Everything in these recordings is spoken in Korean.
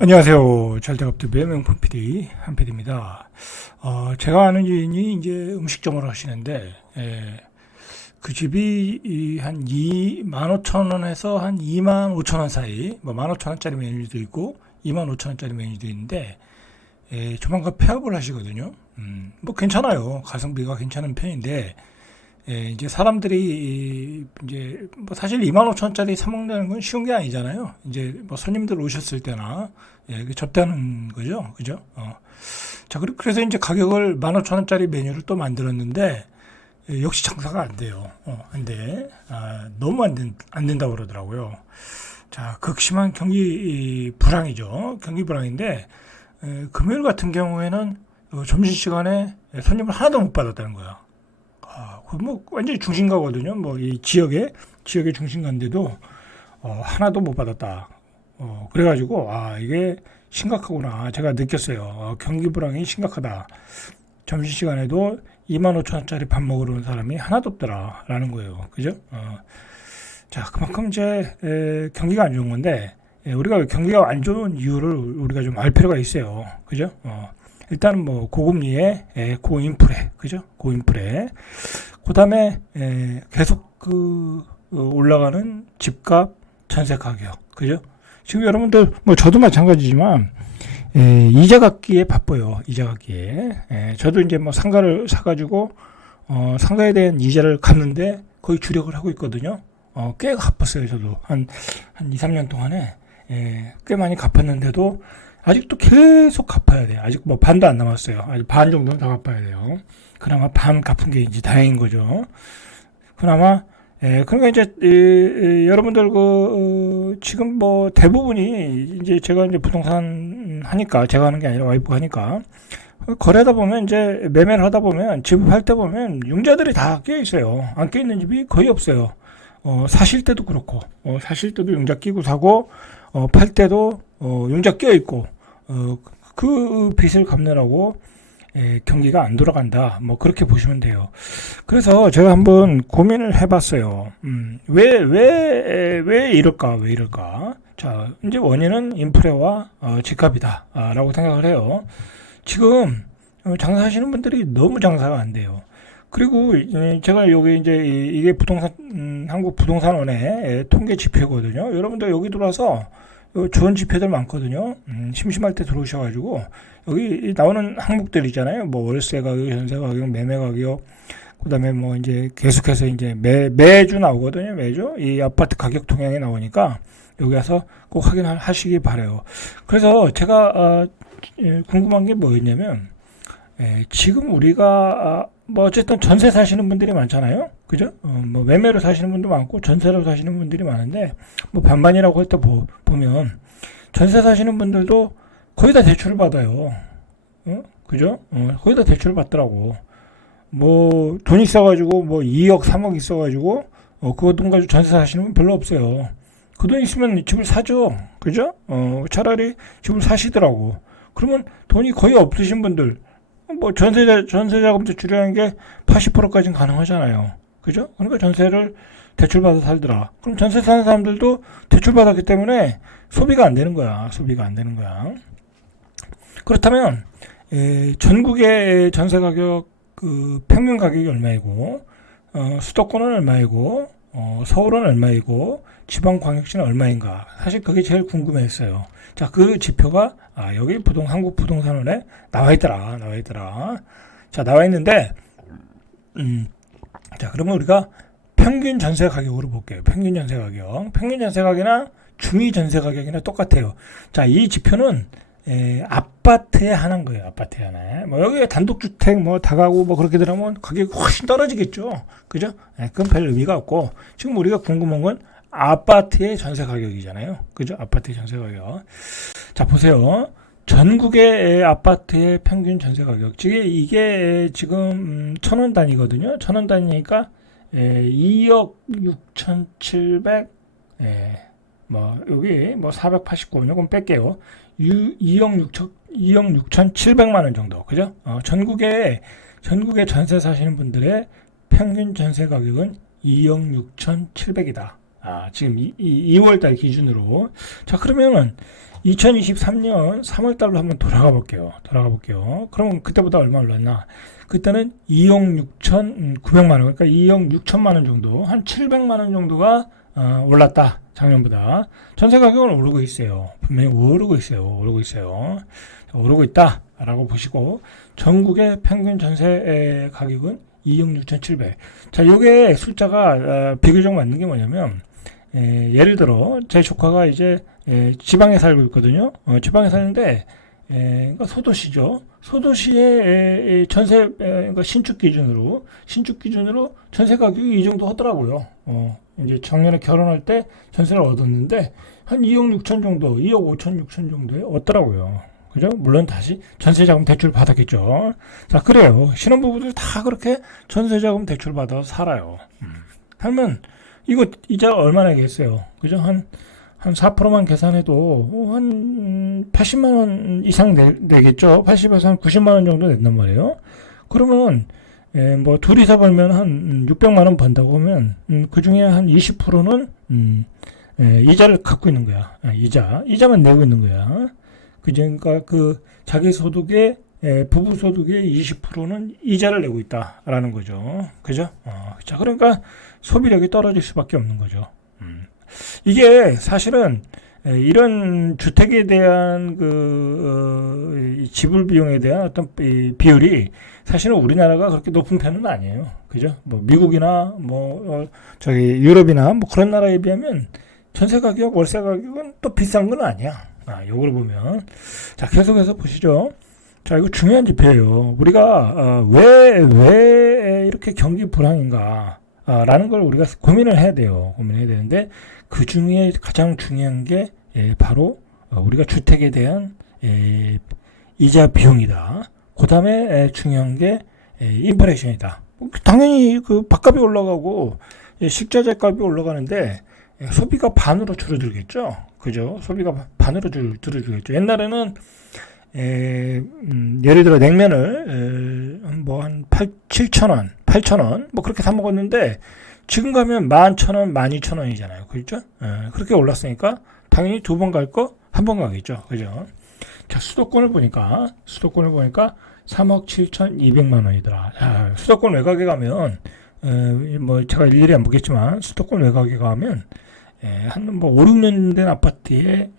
안녕하세요. 잘돼갑TV의 명품 PD 한PD입니다. 제가 아는 지인이 이제 음식점을 하시는데, 그 집이 한 25,000원에서 한 25,000원 사이, 뭐 15,000원짜리 메뉴도 있고 25,000원짜리 메뉴도 있는데, 조만간 폐업을 하시거든요. 뭐 괜찮아요. 가성비가 괜찮은 편인데, 이제 사람들이 이제 뭐 사실 25,000원짜리 사 먹는 건 쉬운 게 아니잖아요. 이제 뭐 손님들 오셨을 때나 그 접대하는 거죠, 그죠? 자, 그래서 이제 가격을 15,000원짜리 메뉴를 또 만들었는데 역시 장사가 안 돼요. 안 돼. 너무 안 된다고 그러더라고요. 자, 극심한 경기 불황이죠. 경기 불황인데 금요일 같은 경우에는 점심 시간에 손님을 하나도 못 받았다는 거야. 뭐 완전히 중심가거든요. 뭐 이 지역의 중심가인데도 하나도 못 받았다. 그래가지고 이게 심각하구나. 제가 느꼈어요. 경기 불황이 심각하다. 점심 시간에도 25,000원짜리 밥 먹으러 온 사람이 하나도 없더라라는 거예요. 그죠? 자, 그만큼 이제 경기가 안 좋은 건데 우리가 경기가 안 좋은 이유를 우리가 좀 알 필요가 있어요. 그죠? 일단은 뭐 고금리에 고인플레, 그죠? 고인플레. 그다음에 계속 올라가는 집값, 전세 가격, 그죠? 지금 여러분들 뭐 저도 마찬가지지만 이자 갚기에 바빠요. 이자 갚기에. 저도 이제 뭐 상가를 사가지고 상가에 대한 이자를 갚는데 거의 주력을 하고 있거든요. 꽤 갚았어요. 저도 한 2, 3년 동안에 꽤 많이 갚았는데도 아직도 계속 갚아야 돼요. 아직 뭐 반도 안 남았어요. 아직 반 정도는 다 갚아야 돼요. 그나마 반 갚은 게 이제 다행인 거죠. 그나마 그러니까 이제 여러분들 지금 뭐 대부분이 이제 제가 이제 부동산 하니까 제가 하는 게 아니라 와이프가 하니까 거래하다 보면 이제 매매를 하다 보면 집을 팔 때 보면 융자들이 다 껴 있어요. 안 껴 있는 집이 거의 없어요. 사실 때도 그렇고 사실 때도 융자 끼고 사고 팔 때도 융자 끼어 있고 그 빚을 갚느라고 경기가 안 돌아간다. 뭐 그렇게 보시면 돼요. 그래서 제가 한번 고민을 해봤어요. 왜 이럴까? 왜 이럴까? 자, 이제 원인은 인플레와 집값이다라고 생각을 해요. 지금 장사하시는 분들이 너무 장사가 안 돼요. 그리고 제가 여기 이제 이게 한국 부동산원의 통계 지표거든요. 여러분들 여기 들어와서 좋은 지표들 많거든요. 심심할 때 들어오셔가지고 여기 나오는 항목들 있잖아요. 뭐 월세 가격, 전세 가격, 매매 가격, 그다음에 뭐 이제 계속해서 이제 매주 나오거든요. 매주 이 아파트 가격 동향이 나오니까 여기 와서 꼭 확인하시기 바래요. 그래서 제가 궁금한 게 뭐였냐면 지금 우리가 뭐 어쨌든 전세 사시는 분들이 많잖아요. 그죠? 뭐 매매로 사시는 분도 많고 전세로 사시는 분들이 많은데 뭐 반반이라고 할 때 보면 전세 사시는 분들도 거의 다 대출을 받아요. 그죠? 거의 다 대출을 받더라고. 뭐 돈 있어가지고 뭐 2억 3억 있어가지고 그거 돈 가지고 전세 사시는 분 별로 없어요. 그 돈 있으면 집을 사죠. 그죠? 차라리 집을 사시더라고. 그러면 돈이 거의 없으신 분들 뭐 전세자금 대출이라는 게 80%까지는 가능하잖아요. 그죠? 그러니까 전세를 대출받아 살더라. 그럼 전세 사는 사람들도 대출받았기 때문에 소비가 안 되는 거야. 소비가 안 되는 거야. 그렇다면 전국의 전세 가격 평균 가격이 얼마이고 수도권은 얼마이고 서울은 얼마이고 지방광역시는 얼마인가. 사실 그게 제일 궁금했어요. 자, 그 지표가 여기 한국 부동산원에 나와 있더라. 자, 나와 있는데 자, 그러면 우리가 평균 전세 가격으로 볼게요. 평균 전세 가격이나 중위 전세 가격이나 똑같아요. 자, 이 지표는 아파트에 한한 거예요. 아파트에 하나. 뭐 여기 단독주택 뭐 다가구 뭐 그렇게 들어가면 가격이 훨씬 떨어지겠죠. 그죠? 그건 별 의미가 없고 지금 우리가 궁금한 건 아파트의 전세 가격이잖아요. 그죠? 아파트의 전세 가격. 자, 보세요. 전국의 아파트의 평균 전세 가격. 이게 지금 1,000원 단위거든요. 1,000원 단위니까 2억 6,700 뭐 여기 뭐 489원 요건 뺄게요. 2억 6,700만 원 정도. 그죠? 전국에 전세 사시는 분들의 평균 전세 가격은 2억 6,700이다. 지금 2월 달 기준으로. 자, 그러면은 2023년 3월 달로 한번 돌아가 볼게요. 그러면 그때보다 얼마 올랐나? 그때는 2억 6,900만 원, 그러니까 2억 6천만 원 정도, 한 700만 원 정도가 올랐다. 작년보다. 전세 가격은 오르고 있어요. 분명히 오르고 있어요. 오르고 있다라고 보시고, 전국의 평균 전세 가격은 2억 6,700. 자, 요게 숫자가 비교적 맞는 게 뭐냐면, 예를 들어 제 조카가 이제 지방에 살고 있거든요. 지방에 사는데 그러니까 소도시죠. 소도시의 전세 그러니까 신축 기준으로 전세 가격이 이 정도 하더라고요. 이제 작년에 결혼할 때 전세를 얻었는데 한 2억 6천 정도, 2억 5천 6천 정도에 얻더라고요. 그죠? 물론 다시 전세자금 대출 받았겠죠. 자, 그래요. 신혼부부들 다 그렇게 전세자금 대출 받아서 살아요. 살면 이거 이자 얼마나 겠어요? 그죠? 한 4%만 계산해도 한 80만 원 이상 내겠죠? 80에서 한 90만 원 정도 낸단 말이에요. 그러면 뭐 둘이서 벌면 한 600만 원 번다고 하면 그 중에 한 20%는 이자를 갖고 있는 거야. 이자만 내고 있는 거야. 그러니까 그 자기 소득의 부부 소득의 20%는 이자를 내고 있다라는 거죠. 그죠? 자, 그러니까 소비력이 떨어질 수밖에 없는 거죠. 이게 사실은 이런 주택에 대한 지불 비용에 대한 어떤 비율이 사실은 우리나라가 그렇게 높은 편은 아니에요. 그죠? 뭐 미국이나 저기 유럽이나 뭐 그런 나라에 비하면 전세 가격, 월세 가격은 또 비싼 건 아니야. 요걸 보면. 자, 계속해서 보시죠. 자, 이거 중요한 지표예요. 우리가 왜 이렇게 경기 불황인가 라는 걸 우리가 고민을 해야 돼요. 고민해야 되는데 그 중에 가장 중요한 게 바로 우리가 주택에 대한 이자 비용이다. 그 다음에 중요한 게 인플레이션이다. 당연히 그 밥값이 올라가고 식자재 값이 올라가는데 소비가 반으로 줄어들겠죠. 그죠? 소비가 반으로 줄어들겠죠. 옛날에는 예를 들어 냉면을 뭐 한 7,000원, 8,000원 뭐 그렇게 사 먹었는데 지금 가면 11,000원, 12,000원이잖아요. 그렇죠? 그렇게 올랐으니까 당연히 두 번 갈 거 한 번 가겠죠. 그죠? 자, 수도권을 보니까 3억 7,200만 원이더라. 자, 수도권 외곽에 가면 뭐 제가 일일이 안 보겠지만 수도권 외곽에 가면 한 뭐 5, 6년 된 아파트의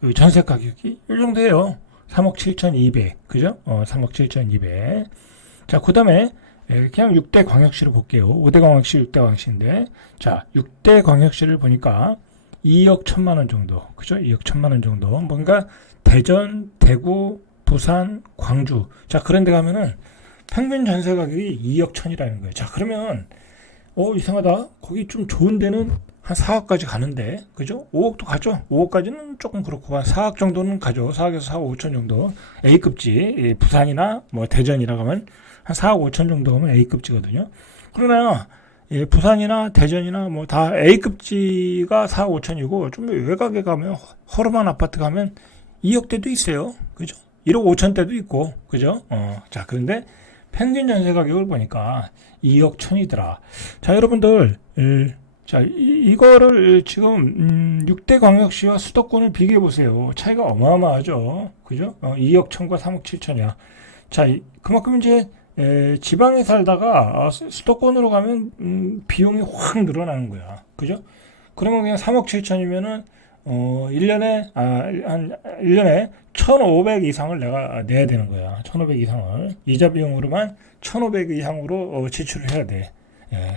그 전세 가격이 이 정도 해요. 3억 7,200. 그죠? 3억 7,200. 자, 그 다음에 그냥 6대 광역시를 볼게요. 5대 광역시, 6대 광역시인데, 자, 6대 광역시를 보니까 2억 1천만 원 정도. 그죠? 2억 1천만 원 정도. 뭔가 대전, 대구, 부산, 광주. 자, 그런 데 가면은 평균 전세 가격이 2억 1천이라는 거예요. 자, 그러면, 이상하다. 거기 좀 좋은 데는 한 4억까지 가는데, 그죠? 5억도 가죠. 5억까지는 조금 그렇고, 한 4억 정도는 가죠. 4억에서 4억 5천 정도. A급지. 부산이나 뭐 대전이라 가면 한 4억 5천 정도 가면 A급지거든요. 그러나, 부산이나 대전이나 뭐 다 A급지가 4억 5천이고, 좀 외곽에 가면, 허름한 아파트 가면 2억대도 있어요. 그죠? 1억 5천대도 있고, 그죠? 자, 그런데 평균 전세 가격을 보니까 2억 천이더라. 자, 여러분들, 자, 이거를 지금 6대 광역시와 수도권을 비교해 보세요. 차이가 어마어마하죠. 그죠? 2억 천과 3억 7천이야. 자, 그만큼 이제 지방에 살다가 수도권으로 가면 비용이 확 늘어나는 거야. 그죠? 그러면 그냥 3억 7천이면은 1년에 1,500 이상을 내가 내야 되는 거야. 1,500 이상을. 이자 비용으로만 1,500 이상으로 지출을 해야 돼.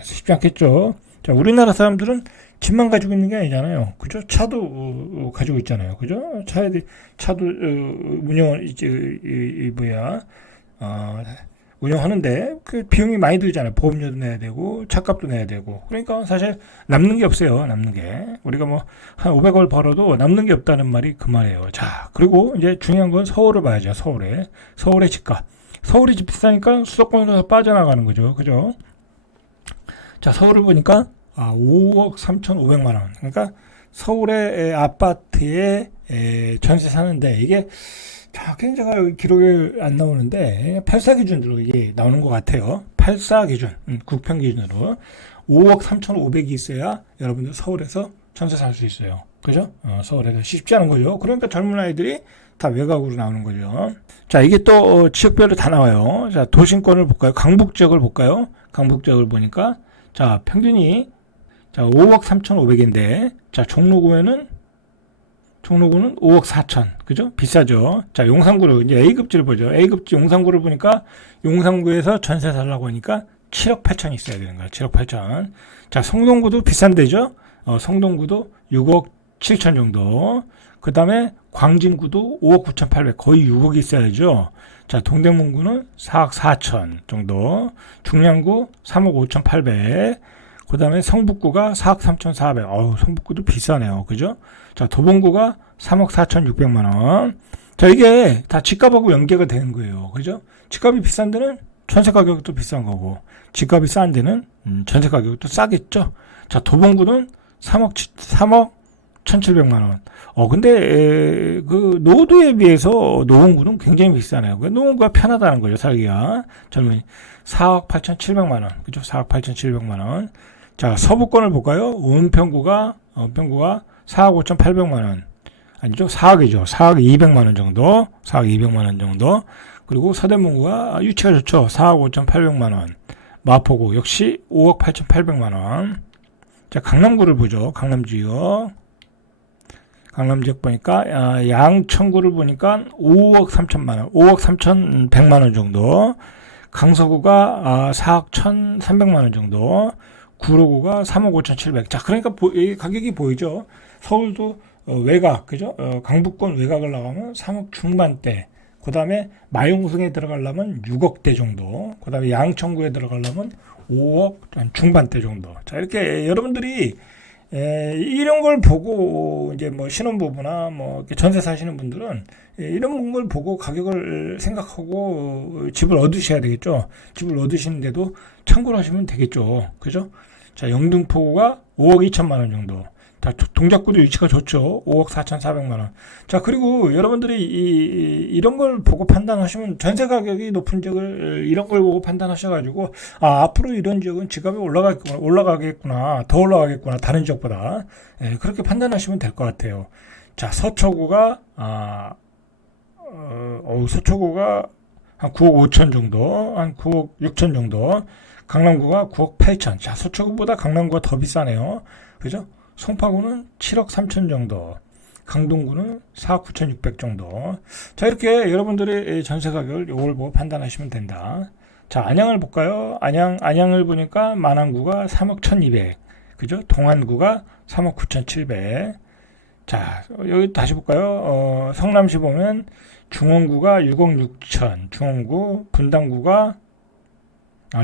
쉽지 않겠죠? 자, 우리나라 사람들은 집만 가지고 있는 게 아니잖아요. 그죠? 차도 가지고 있잖아요. 그죠? 차도 운영을 운영하는데 그 비용이 많이 들잖아요. 보험료도 내야 되고 차값도 내야 되고. 그러니까 사실 남는 게 없어요. 남는 게. 우리가 뭐 한 500월 벌어도 남는 게 없다는 말이 그 말이에요. 자, 그리고 이제 중요한 건 서울을 봐야죠. 서울의 집값. 서울이 집 비싸니까 수도권으로 빠져나가는 거죠. 그죠? 자, 서울을 보니까 5억 3,500만 원. 그러니까 서울의 아파트에 전세 사는데 이게 정확히 제가 기록이 안 나오는데 84 기준으로 이게 나오는 것 같아요. 84 기준, 국평 기준으로 5억 3,500이 있어야 여러분들 서울에서 전세 살 수 있어요. 그죠? 서울에서 쉽지 않은 거죠. 그러니까 젊은 아이들이 다 외곽으로 나오는 거죠. 자, 이게 또 지역별로 다 나와요. 자, 도심권을 볼까요? 강북 지역을 볼까요? 강북 지역을 보니까 자, 평균이 자, 5억 3,500인데 자, 종로구는 5억 4천. 그죠? 비싸죠. 자, 용산구를 이제 A급지를 보죠. A급지 용산구를 보니까 용산구에서 전세 살라고 하니까 7억 8천이 있어야 되는 거야. 7억 8천. 자, 성동구도 비싼 데죠. 성동구도 6억 7천 정도. 그 다음에 광진구도 5억 9,800, 거의 6억이 있어야죠. 자, 동대문구는 4억 4천 정도. 중량구 3억 5,800. 그 다음에 성북구가 4억 3,400. 성북구도 비싸네요. 그죠? 자, 도봉구가 3억 4,600만 원. 자, 이게 다 집값하고 연계가 되는 거예요. 그죠? 집값이 비싼 데는 전세 가격도 비싼 거고, 집값이 싼 데는 전세 가격도 싸겠죠. 자, 도봉구는 3억 1,700만 원. 근데 그 노도에 비해서 노원구는 굉장히 비싸네요. 노원구가 편하다는 거죠, 살기가. 저는 4억 8,700만 원. 그죠? 4억 8,700만 원. 자, 서부권을 볼까요? 은평구가 4억 5,800만 원. 아니죠? 4억이죠. 4억 200만 원 정도. 4억 200만 원 정도. 그리고 서대문구가 유치가 좋죠. 4억 5,800만 원. 마포구 역시 5억 8,800만 원. 자, 강남구를 보죠. 강남지역 보니까 양천구를 보니까 5억 3천만 원, 5억 3,100만 원 정도. 강서구가 4억 1,300만 원 정도. 구로구가 3억 5,700. 자, 그러니까 이 가격이 보이죠. 서울도 외곽, 그죠? 강북권 외곽을 나가면 3억 중반대. 그 다음에 마용성에 들어가려면 6억대 정도. 그 다음에 양천구에 들어가려면 5억 중반대 정도. 자, 이렇게 여러분들이 이런 걸 보고 이제 뭐 신혼부부나 뭐 전세 사시는 분들은 이런 걸 보고 가격을 생각하고 집을 얻으셔야 되겠죠. 집을 얻으시는데도 참고를 하시면 되겠죠. 그죠? 자, 영등포구가 5억 2천만 원 정도. 자, 동작구도 위치가 좋죠. 5억 4,400만 원. 자, 그리고 여러분들이 이런 걸 보고 판단하시면 전세 가격이 높은 지역을 이런 걸 보고 판단하셔가지고 앞으로 이런 지역은 집값이 올라가겠구나, 더 올라가겠구나, 다른 지역보다. 그렇게 판단하시면 될 것 같아요. 자, 서초구가 서초구가 한 9억 5천 정도, 한 9억 6천 정도. 강남구가 9억 8천. 자, 서초구보다 강남구가 더 비싸네요. 그죠? 송파구는 7억 3천 정도, 강동구는 4억 9,600 정도. 자, 이렇게 여러분들의 전세 가격을 요걸 보고 판단하시면 된다. 자, 안양을 볼까요? 안양을 보니까 만안구가 3억 1,200, 그죠? 동안구가 3억 9,700. 자, 여기 다시 볼까요? 성남시 보면 중원구가 6억 6천, 분당구가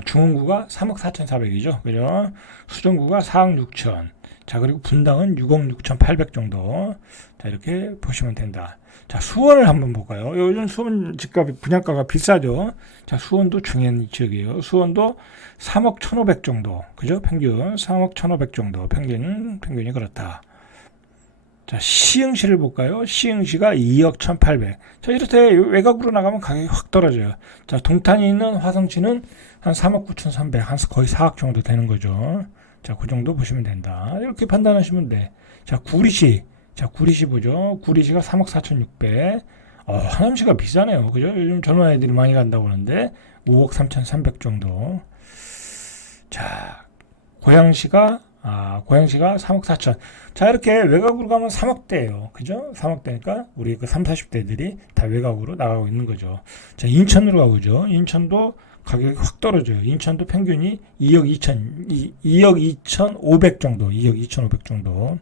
중원구가 3억 4,400이죠. 그죠? 수정구가 4억 6천. 자, 그리고 분당은 6억 6,800 정도. 자, 이렇게 보시면 된다. 자, 수원을 한번 볼까요? 요즘 수원 집값이 분양가가 비싸죠. 자, 수원도 중요한 지역이에요. 수원도 3억 1,500 정도. 그죠? 평균 3억 1,500 정도. 평균이 그렇다. 자, 시흥시를 볼까요? 시흥시가 2억 1,800. 자, 이렇게 외곽으로 나가면 가격이 확 떨어져요. 자, 동탄이 있는 화성시는 한 3억 9,300, 한 거의 4억 정도 되는 거죠. 자, 그 정도 보시면 된다. 이렇게 판단하시면 돼. 자, 구리시 보죠. 구리시가 3억 4,600. 하남시가 비싸네요. 그죠? 요즘 젊은 아이들이 많이 간다고 하는데 5억 3,300 정도. 자, 고양시가 3억 4천. 자, 이렇게 외곽으로 가면 3억대예요. 그죠? 3억대니까 우리 그 30, 40대들이 다 외곽으로 나가고 있는 거죠. 자, 인천으로 가보죠. 인천도 가격이 확 떨어져요. 인천도 평균이 2억 2,500 정도. 2억 2,500 정도.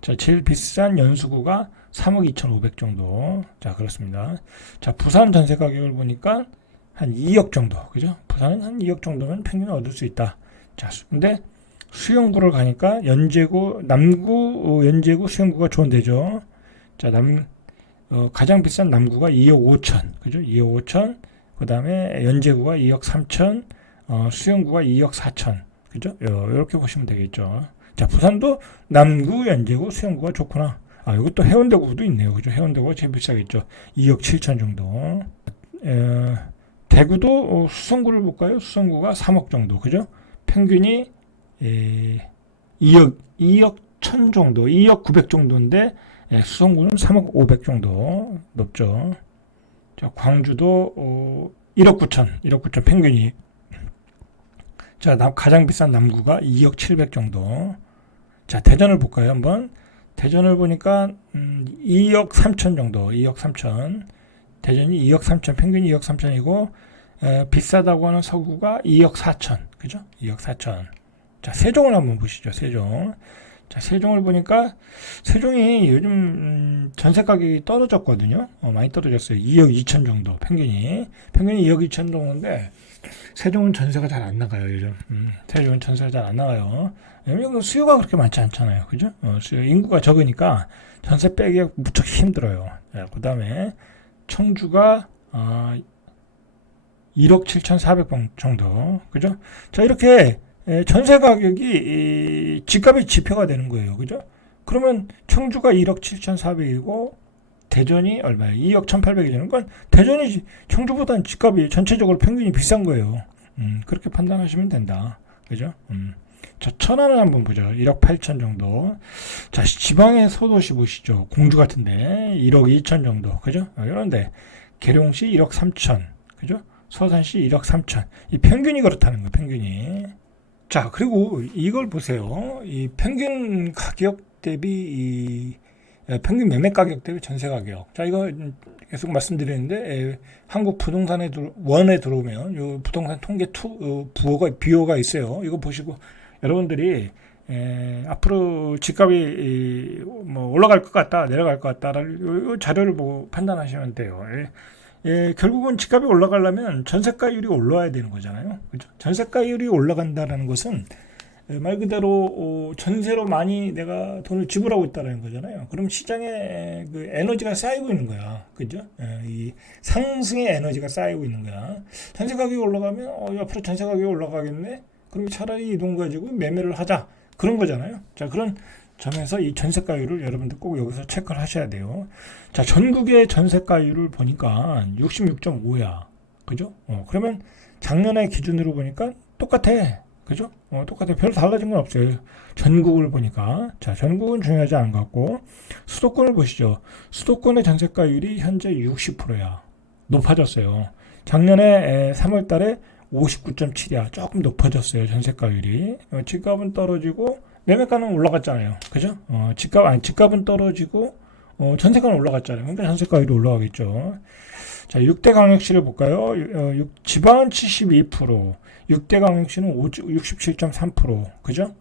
자, 제일 비싼 연수구가 3억 2,500 정도. 자, 그렇습니다. 자, 부산 전세 가격을 보니까 한 2억 정도. 그죠? 부산은 한 2억 정도면 평균을 얻을 수 있다. 자, 근데 수영구를 가니까 남구, 연제구, 수영구가 좋은 데죠. 자, 가장 비싼 남구가 2억 5천. 그죠? 2억 5천. 그 다음에 연제구가 2억 3천, 수영구가 2억 4천. 그죠? 이렇게 보시면 되겠죠. 자, 부산도 남구, 연제구, 수영구가 좋구나. 이것도 해운대구도 있네요. 그죠? 해운대구가 제일 비싸겠죠. 2억 7천 정도. 대구도 수성구를 볼까요? 수성구가 3억 정도. 그죠? 평균이 2억 1000 정도, 2억 900 정도인데 수성구는 3억 500 정도 높죠. 자, 광주도 1억 9천, 1억 9천 평균이. 자, 가장 비싼 남구가 2억 700 정도. 자, 대전을 볼까요? 한번. 대전을 보니까 2억 3천 정도, 2억 3천. 대전이 2억 3천, 평균이 2억 3천이고 비싸다고 하는 서구가 2억 4천, 그죠? 2억 4천. 자, 세종을 한번 보시죠. 세종. 자, 세종을 보니까 세종이 요즘 전세 가격이 떨어졌거든요. 많이 떨어졌어요. 2억 2천 정도 평균이 2억 2천 정도인데 세종은 전세가 잘 안 나가요 요즘. 세종은 전세가 잘 안 나가요. 왜냐면 수요가 그렇게 많지 않잖아요, 그죠? 인구가 적으니까 전세 빼기가 무척 힘들어요. 그 다음에 청주가 1억 7,400평 정도, 그죠? 자, 이렇게 전세 가격이 집값의 지표가 되는 거예요. 그죠? 그러면 청주가 1억 7,400이고 대전이 얼마예요? 2억 1,800이 되는 건 대전이 청주보다는 집값이 전체적으로 평균이 비싼 거예요. 그렇게 판단하시면 된다. 그죠? 자, 천안을 한번 보죠. 1억 8천 정도. 자, 지방의 소도시 보시죠. 공주 같은데 1억 2천 정도. 그죠? 이런데 계룡시 1억 3천. 그죠? 서산시 1억 3천. 이 평균이 그렇다는 거예요. 평균이. 자, 그리고 이걸 보세요. 이 평균 가격 대비 평균 매매 가격 대비 전세 가격. 자, 이거 계속 말씀드리는데 한국 부동산에 원에 들어오면 요 부동산 통계 부호가 있어요. 이거 보시고 여러분들이 앞으로 집값이 뭐 올라갈 것 같다, 내려갈 것 같다라는 요 자료를 보고 판단하시면 돼요. 결국은 집값이 올라가려면 전세가율이 올라와야 되는 거잖아요. 그죠? 전세가율이 올라간다는 것은 말 그대로 전세로 많이 내가 돈을 지불하고 있다는 거잖아요. 그럼 시장에 그 에너지가 쌓이고 있는 거야. 그죠? 이 상승의 에너지가 쌓이고 있는 거야. 전세 가격이 올라가면 앞으로 전세 가격이 올라가겠네. 그럼 차라리 이 돈 가지고 매매를 하자. 그런 거잖아요. 자, 그런 점에서 이 전세가율을 여러분들 꼭 여기서 체크를 하셔야 돼요. 자, 전국의 전세가율을 보니까 66.5야. 그죠? 그러면 작년의 기준으로 보니까 똑같아. 그죠? 똑같아. 별 달라진 건 없어요. 전국을 보니까. 자, 전국은 중요하지 않은 것 같고, 수도권을 보시죠. 수도권의 전세가율이 현재 60%야. 높아졌어요. 작년에 3월 달에 59.7이야. 조금 높아졌어요. 전세가율이. 집값은 떨어지고, 매매가는 올라갔잖아요. 그죠? 집값은 떨어지고, 전세가는 올라갔잖아요. 그러니까 전세가율이 올라가겠죠. 자, 6대 광역시를 볼까요? 지방은 72%, 6대 광역시는 67.3%, 그죠?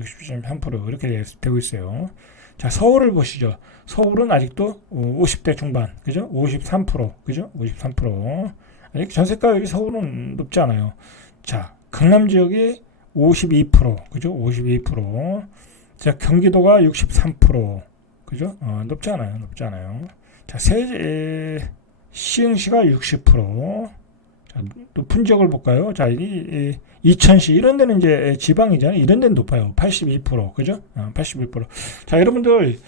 67.3% 이렇게 되고 있어요. 자, 서울을 보시죠. 서울은 아직도 50대 중반, 그죠? 53%, 그죠? 53%. 아직 전세가율이 서울은 높지 않아요. 자, 강남 지역이 52%, 그죠? 52%. 자, 경기도가 63%, 그죠? 높지 않아요. 높지 않아요. 자, 시흥시가 60%. 자, 높은 지역을 볼까요? 자, 이천시 이런 데는 이제 지방이잖아요. 이런 데는 높아요. 82%, 그죠? 81%. 자, 여러분들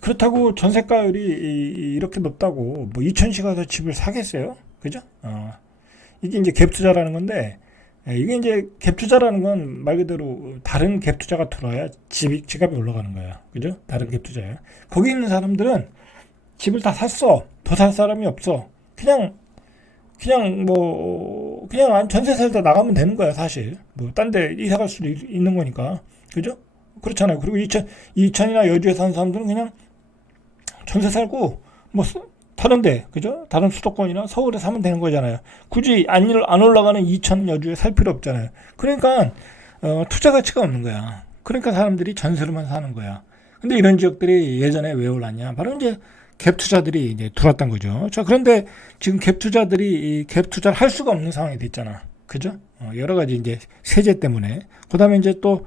그렇다고 전세가율이 이렇게 높다고 뭐 이천시 가서 집을 사겠어요? 그죠? 이게 이제 갭 투자라는 건데, 이게 이제 갭 투자라는 건 말 그대로 다른 갭 투자가 들어야 집값이 올라가는 거야. 그죠? 다른 갭 투자야. 거기 있는 사람들은 집을 다 샀어. 더 살 사람이 없어. 그냥 전세 살다 나가면 되는 거야, 사실. 뭐, 딴 데 이사 갈 수도 있는 거니까. 그죠? 그렇잖아요. 그리고 이천이나 여주에 사는 사람들은 그냥 전세 살고, 뭐, 다른데, 그죠? 다른 수도권이나 서울에 사면 되는 거잖아요. 굳이 안 올라가는 이천 여주에 살 필요 없잖아요. 그러니까, 투자 가치가 없는 거야. 그러니까 사람들이 전세로만 사는 거야. 근데 이런 지역들이 예전에 왜 올랐냐? 바로 이제 갭 투자들이 이제 들어왔던 거죠. 자, 그런데 지금 갭 투자들이 이 갭 투자를 할 수가 없는 상황이 됐잖아. 그죠? 여러 가지 이제 세제 때문에. 그 다음에 이제 또,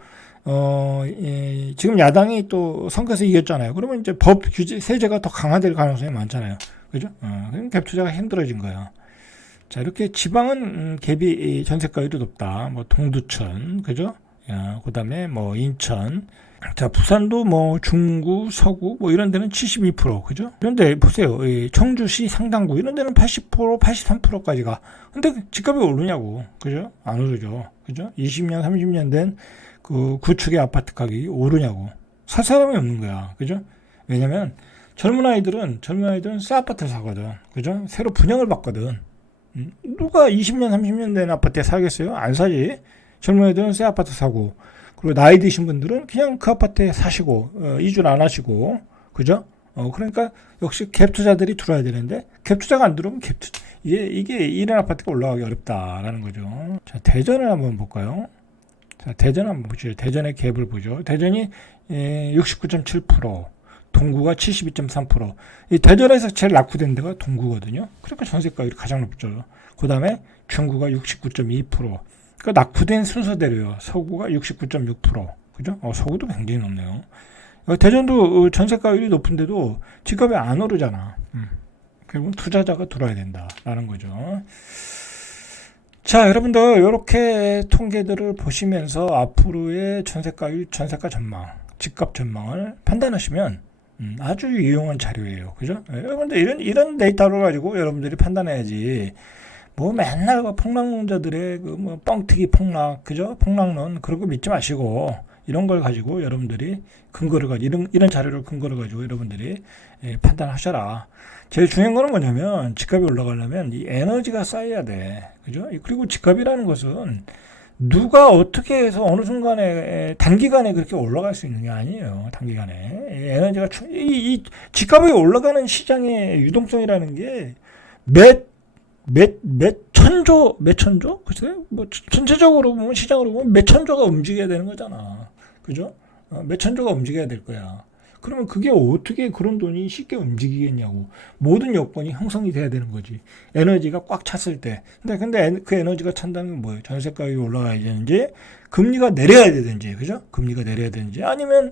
지금 야당이 또 선거에서 이겼잖아요. 그러면 이제 법 규제, 세제가 더 강화될 가능성이 많잖아요. 그죠? 그럼 갭 투자가 힘들어진 거야. 자, 이렇게 지방은 갭이 전세가율이 높다. 뭐, 동두천, 그죠? 그 다음에 뭐, 인천. 자, 부산도 뭐, 중구, 서구, 뭐, 이런 데는 72%, 그죠? 그런데 보세요. 청주시, 상당구, 이런 데는 80%, 83%까지 가. 근데 집값이 오르냐고. 그죠? 안 오르죠. 그죠? 20년, 30년 된 그 구축의 아파트 가격이 오르냐고. 살 사람이 없는 거야. 그죠? 왜냐면 젊은 아이들은 새 아파트를 사거든. 그죠? 새로 분양을 받거든. 누가 20년, 30년 된 아파트에 살겠어요? 안 사지. 젊은 아이들은 새 아파트 사고, 그리고 나이 드신 분들은 그냥 그 아파트에 사시고, 이주를 안 하시고, 그죠? 그러니까 역시 갭 투자들이 들어와야 되는데, 갭 투자가 안 들어오면 이게 이런 아파트가 올라가기 어렵다라는 거죠. 자, 대전을 한번 볼까요? 자, 대전 한번 보죠. 대전의 갭을 보죠. 대전이 69.7%, 동구가 72.3%. 이 대전에서 제일 낙후된 데가 동구거든요. 그러니까 전세가율이 가장 높죠. 그 다음에 중구가 69.2%. 그러니까 낙후된 순서대로요. 서구가 69.6%. 그죠? 서구도 굉장히 높네요. 대전도 전세가율이 높은데도 집값이 안 오르잖아. 결국은 투자자가 들어야 된다라는 거죠. 자, 여러분들 이렇게 통계들을 보시면서 앞으로의 전세가율, 전세가 전망, 집값 전망을 판단하시면 아주 유용한 자료예요. 그죠? 여러분들 이런 데이터를 가지고 여러분들이 판단해야지. 뭐 맨날 폭락론자들의 뭐 뻥튀기 폭락, 그죠? 폭락론 그런 거 믿지 마시고 이런 걸 가지고 여러분들이 근거를 가지고 이런 자료를 근거를 가지고 여러분들이 판단하셔라. 제일 중요한 거는 뭐냐면 집값이 올라가려면 이 에너지가 쌓여야 돼. 그죠? 그리고 집값이라는 것은 누가 어떻게 해서 어느 순간에 단기간에 그렇게 올라갈 수 있는 게 아니에요. 단기간에 에너지가 이 집값이 올라가는 시장의 유동성이라는 게 몇 천조? 글쎄, 뭐, 전체적으로 보면, 시장으로 보면 몇 천조가 움직여야 되는 거잖아. 그죠? 몇 천조가 움직여야 될 거야. 그러면 그게 어떻게 그런 돈이 쉽게 움직이겠냐고. 모든 여건이 형성이 돼야 되는 거지. 에너지가 꽉 찼을 때. 근데 그 에너지가 찬다는 건 뭐예요? 전세가격이 올라가야 되는지, 금리가 내려야 되든지, 그죠? 금리가 내려야 되는지, 아니면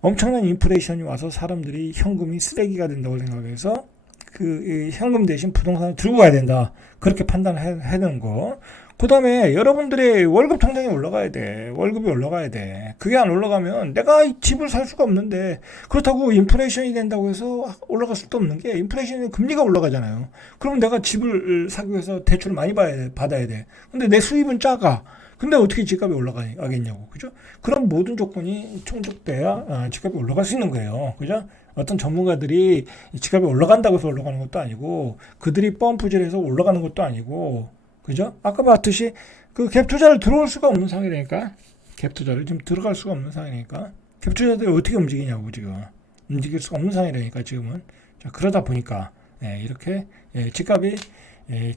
엄청난 인플레이션이 와서 사람들이 현금이 쓰레기가 된다고 생각해서 그 현금 대신 부동산을 들고 가야 된다. 그렇게 판단해야 되는 거. 그 다음에 여러분들의 월급 통장이 올라가야 돼. 월급이 올라가야 돼. 그게 안 올라가면 내가 집을 살 수가 없는데, 그렇다고 인플레이션이 된다고 해서 올라갈 수도 없는 게, 인플레이션은 금리가 올라가잖아요. 그럼 내가 집을 사기 위해서 대출을 많이 받아야 돼. 근데 내 수입은 작아. 근데 어떻게 집값이 올라가겠냐고. 그죠? 그런 모든 조건이 충족돼야 집값이 올라갈 수 있는 거예요. 그죠? 어떤 전문가들이 집값이 올라간다고 해서 올라가는 것도 아니고, 그들이 펌프질해서 올라가는 것도 아니고, 그죠? 아까 봤듯이 그 갭 투자를 들어올 수가 없는 상황이니까, 갭 투자를 지금 들어갈 수가 없는 상황이니까, 갭 투자들이 어떻게 움직이냐고, 지금. 움직일 수가 없는 상황이니까, 지금은. 자, 그러다 보니까, 이렇게, 집값이,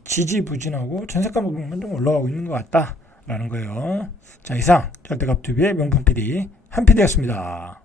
지지부진하고 전세가만 좀 올라가고 있는 것 같다라는 거예요. 자, 이상, 절대값TV의 명품 PD, 한 PD였습니다.